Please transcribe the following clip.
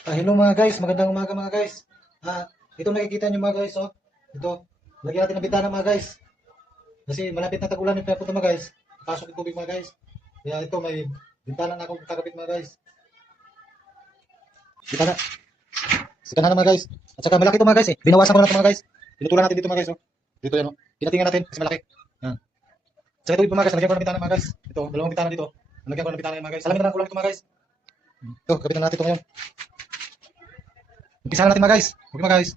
Hello mga guys, magandang umaga mga guys. Ito nakikita nyo mga guys, oh. Ito, lagyan natin ng bintana mga guys. Kasi malapit na tag-ulan yung pinapot mga guys. Pasok yung tubig mga guys. Kaya ito, may bintana na akong kakapit mga guys. Bintana. Sikan na mga guys. At saka malaki ito mga guys eh. Binawasan ko na ito mga guys. Pinutulan natin dito mga guys, oh. Dito yan, oh. Pinatingan natin kasi malaki. Yan. Sa ito mga guys, lagyan ko ng bintana mga guys. Ito, dalawang bintana dito. Lagyan ko ng bintana mga guys. Salamin na lang kulang ito mga guys. Ito, kapitan natin ito ngayon. Umpisa na natin mga guys. Okay mga guys.